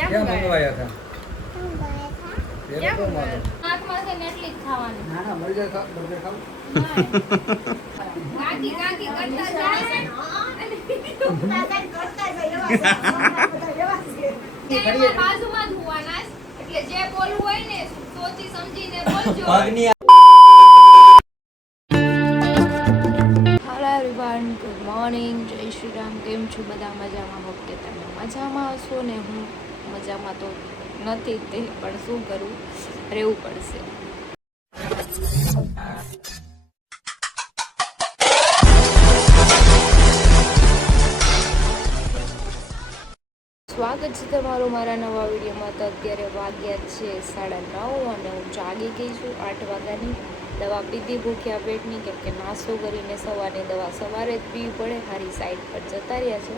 क्या मंगवाया था? क्या आँख में से नेटली खाવાની ना ना बर्गर खाओ કાકી કાકી કરતા જાય એમાં બાજુમાં જ હોવાના એટલે જે બોલવું હોય ને સોચી સમજીને બોલજો હેલો એવરીવન ગુડ મોર્નિંગ જય શ્રી રામ કેમ છો બધા મજામાં હોપ કે તમે મજામાં હશો ને હું મજામાં તો નથી તે પણ શું કરું રહેવું પડશે સ્વાગત છે તમારું મારા નવા વિડીયોમાં તો અત્યારે વાગ્યા છે 9:30 અને હું જાગી ગઈ છું 8 વાગ્યાની દવા પીધી ભૂખ્યા પેટની કેમ કે નાસ્તો કરીને સવારની દવા સવારે જ પીવી પડે હારી સાઈડ પર જતા રહ્યા છે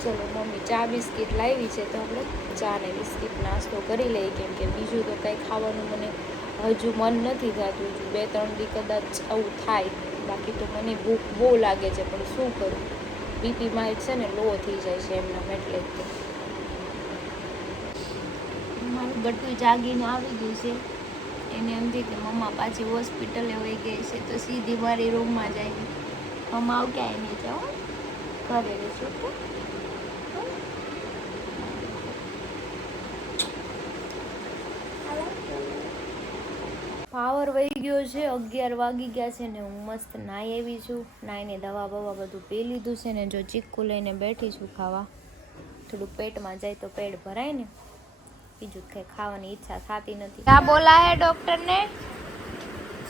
ચલો મમ્મી ચા બિસ્કિટ લાવી છે તો આપણે ચા ને બિસ્કિટ નાસ્તો કરી લઈએ કેમ કે બીજું તો કંઈ ખાવાનું મને હજુ મન નથી થતું હજુ 2-3 દી કદાચ આવું થાય બાકી તો મને ભૂખ બહુ લાગે છે પણ શું કરું બીપી માં છે ને લો થઈ જાય છે એમના એટલે મારું ગટુ જાગીને આવી ગયું છે એને એમથી કે મમ્મા પાછી હોસ્પિટલે વહી ગઈ છે તો સીધી મારી રૂમમાં જાય મમ્મા આવું ક્યાંય નહીં જાઓ ઘરે રહેશું તો પાવર વહી ગયો છે 11 વાગી ગયા છે ને હું મસ્ત નાઈ આવી છું નાઈને દવા બવા બધું પી લીધું છે ને જો ચીક્કુ લઈને બેઠી છું ખાવા થોડું પેટમાં જાય તો પેટ ભરાય ને બીજું કંઈ ખાવાની ઈચ્છા થતી નથી क्या बोला है डॉक्टर ने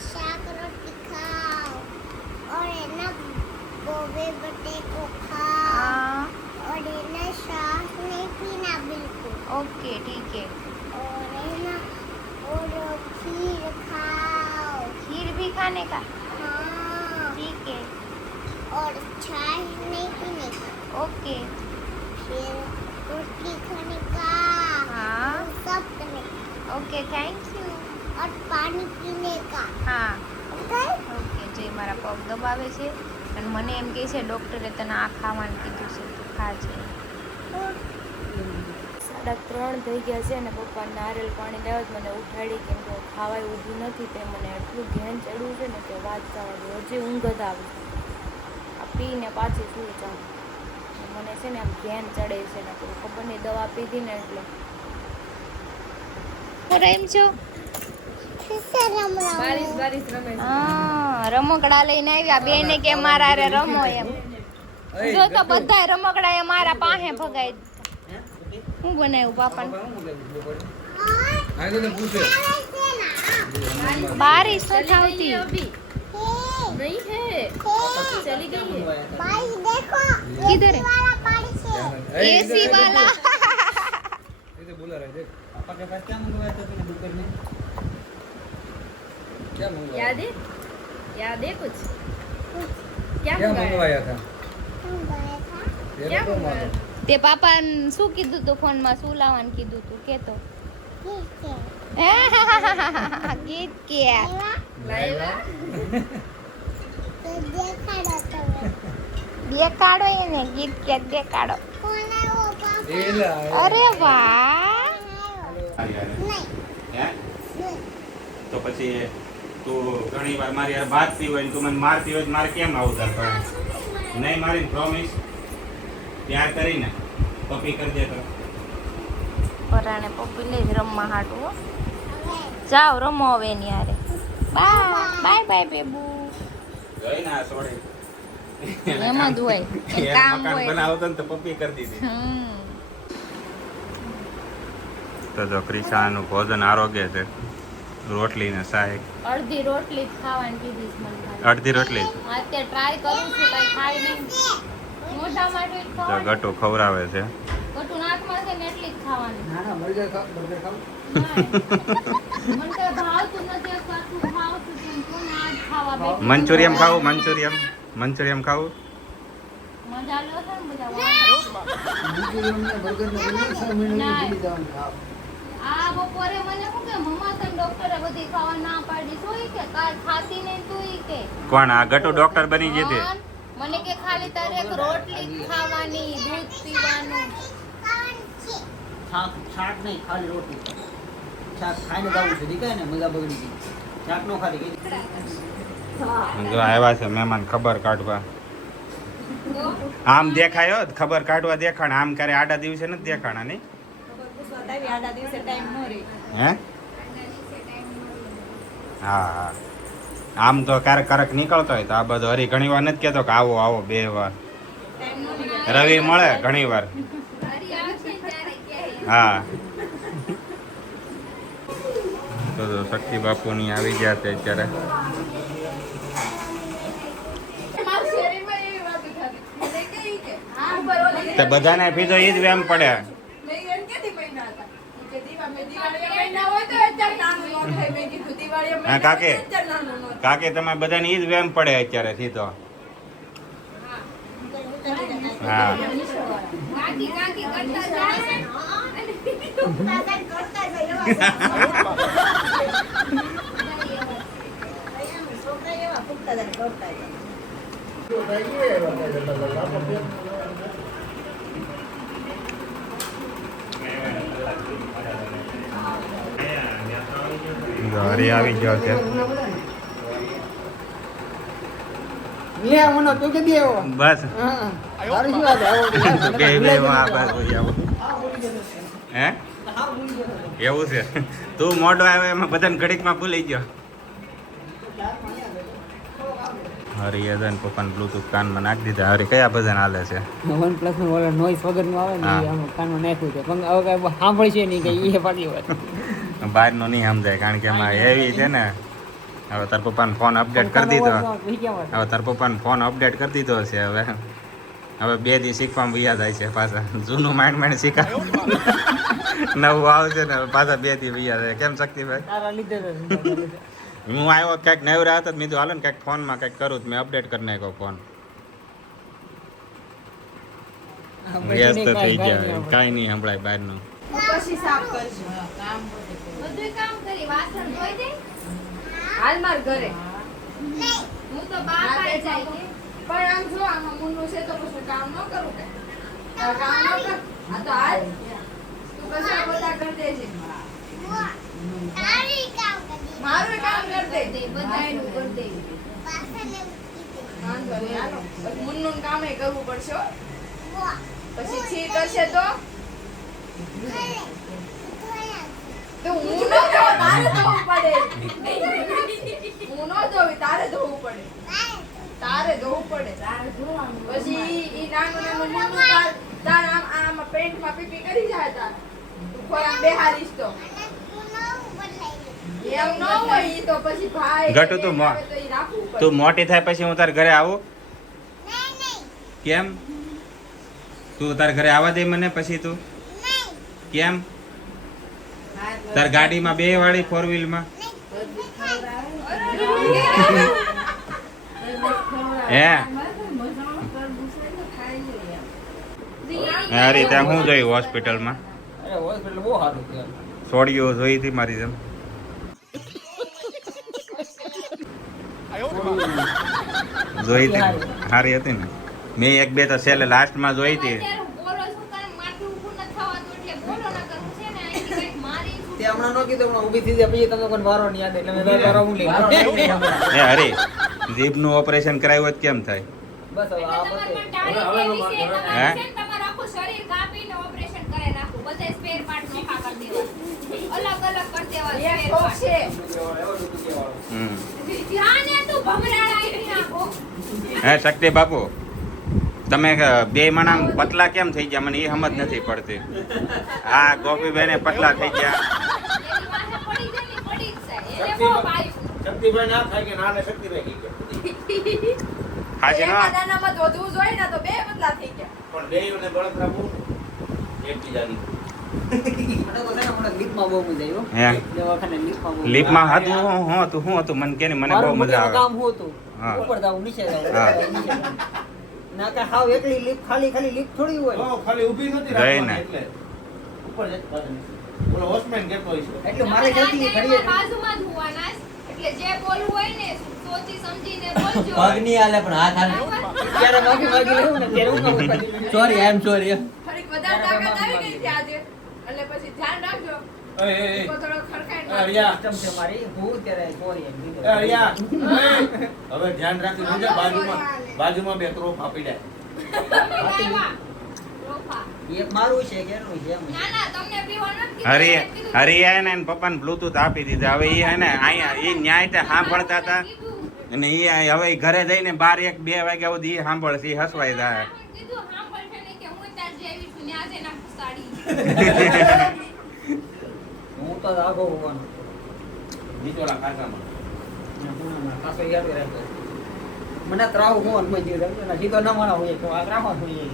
शाक रोटी खाओ और है ना गोभी बटे को खाओ और है ना श्वास नहीं पीना बिल्कुल ओके ठीक है और है ना और खीर खाओ खीर भी खाने का हाँ ठीक है और छाछ नहीं पीने का ओके फिर रोटी खाने का हाँ सब करने का ओके थैंक यू और पानी पीने का હા ओके ઓકે જે મારા પગ દબાવે છે અને મને એમ કહે છે ડૉક્ટરે તને આ ખાવાનું કીધું છે તો ખાજે 3:30 થઈ ગયા છે અને પપ્પા નારિયેલ પાણી લેવા જ મને ઉઠાડી કેમ કે ખાવાય ઊભી નથી તે મને એટલું ધ્યાન ચડ્યું છે ને કે વાત જવા દો હજી ઊંઘ જ આવે આ પીને પાછી સુઈ જાઉં મને છે ને આમ ધ્યાન ચડે છે ને તો ખબર નહીં દવા પીધી ને એટલે એમ છો હા રમકડા લઈને આવ્યા બેને કે મારા હારે રમો એમ જો તો બધા રમકડા એ મારા પાસે ભગાઈ હું બનાવ્યું પાપાને બારિશ નથી આવતી नहीं है चली गई है भाई देखो किधर है वाला बारिश है एसी वाला इसे बुला रहे देख पापा के पास क्या मंगवाया था तूने दुकान में क्या मंगवाया याद है कुछ क्या मंगवाया था क्या तेरे को मालूम તે પાપા શું કીધું તું ફોનમાં શું લાવવાનું કીધું તું કે તો ગીત કે लाइवा तो देखा रहता है દેખાડો એને ગીત કે દેખાડો कौन है वो पापा ये ला અરે વાહ नहीं તો પછી તું ઘણી વાર મારી યાર બાતતી હોય ને તું મને મારતી હોય તો મારે કેમ આવું તાર નહીં મારી પ્રોમિસ પ્યાર કરીને પપ્પી કરી દે તો પરાણે પપ્પી લઈ રમવા હાટું હો જાઓ રમો હવે એની હારે બાય બાય બેબુ ગઈ ના છોડે એમાં જ હોય એ કામ મકાન હોય બનાવતો ને તો પપ્પી કરી દીધી હમ તો જો ક્રિશાનું ભોજન આરોગ્ય છે રોટલી ને શાક અડધી રોટલી જ ખાવાની કીધી છે મને ખાલી. અડધી રોટલી અત્યારે ટ્રાય કરું છું કઈ ખાઈ નહીં મોઢા માટે જ જો ખાવાનું ગટુ ખવડાવે છે કટુ નાકમાં છે ને એટલી જ ખાવાની ना ना बर्गर खाओ મને કઈ ભાવતું નથી આટલું ભાવતું છે કોને આજ ખાવા બેઠી મંચુરિયમ ખાવું મંચુરિયમ ખાવું મજા લો છે ને બધા વાળા. मंचूरियन में बर्गर में बर्गर 6 महीने ના. में भूली जाओ खाओ આ બપોરે મને શું કે મમ્મા તને ડોક્ટરે બધી ખાવા ના પાડી શું ઈ કે કાંઈ ખાતી નહીં તું ઈ કે કોણ આ ગટુ ડોક્ટર બની ગઈ હતી પણ મને કે ખાલી તારે એક રોટલી જ ખાવાની દૂધ પીવાનું શાક નહીં ખાલી રોટી શાક ખાઈને જવું છે દીકાય ને મજા બગડી ગઈ શાક નો ખાલી ગઈ જો આવ્યા છે મહેમાન ખબર કાઢવા આમ દેખાયો જ ખબર કાઢવા દેખાણ આમ કરે આડા દિવસે નથી દેખાણા નહીં હે હા હા આમ તો ક્યારેક ક્યારેક નીકળતો હોય તો આ બધો હરી ઘણી વાર નથી કહેતો કે આવો આવો 2 વાર રવિ મળે ઘણી વાર હા તો શક્તિ બાપુની આવી ગયા છે અત્યારે તો બધાને પીધો ઈ જ વેમ પડે હા કાકે તમે બધાને ઈ જ વેમ પડે અત્યારે સીધો હા હરી આવી ગયો છે લે ઓનો તો કે દેવો બસ હા સારું શું વાત આવો બે બે આ બસ આવો હે એવું છે તું મોઢો આવ્યો એમાં બધાને ઘડીકમાં ભૂલી ગયો હરી અદન પપ્પાને બ્લુટૂથ કાનમાં નાખી દીધા હરી કયા ભજન હાલે છે OnePlus નું ઓલો નોઈસ વગરનું આવે ને આમ કાનમાં નાખ્યું છે પણ હવે કઈ સાંભળશે નહીં કે એ પાકી વાત બહારનો નહીં સમજાય કારણ કે એમાં હેવી છે ને હવે તાર પપ્પાને ફોન અપડેટ કરી દીધો હવે તાર પપ્પાને ફોન અપડેટ કરી દીધો છે હવે 2 દી શીખવામાં વૈયા જાય છે પાછા જૂનું માંડ શીખા નવું આવશે ને પાછા 2 દી વૈયા જાય કેમ શક્તિભાઈ તારા લીધે હું આવ્યો ક્યાંક નવરા હતો મેં તો હાલો ને ક્યાંક ફોનમાં કંઈક કરું મેં અપડેટ કરી નાખ્યો ફોન વ્યસ્ત થઈ ગયા કાંઈ નહીં સંભળાય બહારનું પછી સાફ કરશું બધું કામ કરી વાસણ ધોઈ દે હાલ માર ઘરે હું તો બહાર જાય કે પણ આમ જો આમાં મુન્નું છે તો પછી કામ ન કરું કે કામ ન કર આ તો હાલ તું કશા બધા કર દેજે તારી કામ કરી મારું કામ કર દે બધાયનું કર દે વાંધો નહીં હાલો પછી મુન્નું કામે કરવું પડશે હો પછી છી કરશે તો હું ન જોઉં તારે જોવું પડે હું ન જોઉં તારે જોવું પડે તારે જોવું પડે પછી ઈ નાનું નાનું મુન્નું તાર આમ પેન્ટમાં પીપી કરી જાય તાર તું ખોરાક બેહારીશ તો એમ ન હોય ઈ તો પછી ભાઈ ગટુ તું તું મોટી થાય પછી હું તાર ઘરે આવું કેમ તું તાર ઘરે આવવા દે મને પછી તું કેમ તાર ગાડીમાં 2 વાળી 4 વ્હીલમાં હે અરે ત્યાં હું જોઈ હોસ્પિટલમાં અરે હોસ્પિટલ બહુ સારું છે સોડીઓ જોઈ હતી મારી જેમ જોઈ હતી સારી હતી ને મેં 1-2 તો છેલ્લે લાસ્ટમાં જોઈ હતી તે હમણાં નો કીધું હમણાં ઊભી થઈ જાય પછી તમને કોઈ વારો નહીં યાદ એટલે મેં વારો હું લઈ એ અરે જીભનું ઓપરેશન કરાવ્યું હોત કેમ થાય બસ હવે આ પતે હે તમારું આખું શરીર કાપીને ઓપરેશન કરાવી નાખું બધા સ્પેર પાર્ટ નોખા કરી દેવા અલગ અલગ કરી દેવા સ્પેર પાર્ટ ધ્યાન એ તું ભમરાડા આવી નાખો હે શક્તિ બાપુ તમે 2 માણા પતલા કેમ થઈ ગયા મને એ સમજ નથી પડતી હા ગોપીબેન પતલા થઈ ગયા શક્તિભાઈ ના થાય કે ના શક્તિભાઈ હાજી ના દાનામાં દોધવું જોઈએ ને તો 2 બદલા થઈ ગયા પણ બેયોને બળતરા બહુ એકબીજાની મને તો છે ને લીપમાં બહુ મજા હે આવી દવાખાને લીપમાં બહુ લીપમાં હતું હું હતું મને કે મને બહુ મજા આવે કામ હતું હા. ઉપર જાવ નીચે હા. જાવ ના કે હાવ એકલી લીપ ખાલી લીપ થોડી હોય ખાલી ઊભી નથી રહી ને. રાખવાની એટલે ઉપર જ પાછળ. ઓલો વોચમેન કહેતો હોય છે એટલે મારે જલ્દી ઘડીએ બાજુમાં જ હોવાના એટલે જે બોલવું હોય ને સોચી સમજીને બોલજો પગ નહીં હાલે પણ હાથ હાલે ત્યારે માગી લેવું ને ત્યારે હું સોરી આઈ એમ સોરી થોડીક વધારે તાકાત આવી ગઈ છે આજે એટલે પછી ધ્યાન રાખજો એ થોડો ખડકાઈ રિયા સિસ્ટમ છે મારી હું ત્યારે સોરી એમ કીધું. રિયા હવે ધ્યાન રાખી જોજે બાજુમાં બે ત્રોફ આપી દે એક મારું છે કે એનું છે એમ છે. ના ના તમને પીવાનું નથી હરી હરિયા ને એના પપ્પાને બ્લુટૂથ આપી દીધા હવે એ હે ને અહીંયા એ ન્યાય તે સાંભળતા હતા અને એ હવે ઈ ઘરે જઈને 12 1 2 વાગ્યા સુધી ઈ સાંભળશે ઈ હસવાઈ જાય કીધું સાંભળશે નહીં કે હું ત્યાં જેવી છું ન્યા જઈને આમ સાડી હું તો આગો હોવાનો નીચોલા કાકામાં ખાસો યાદ રાખતો મને ત્રાવ હોવાનું મજ્યું સીધો ન માણા હોય તો આ ત્રાવ હોય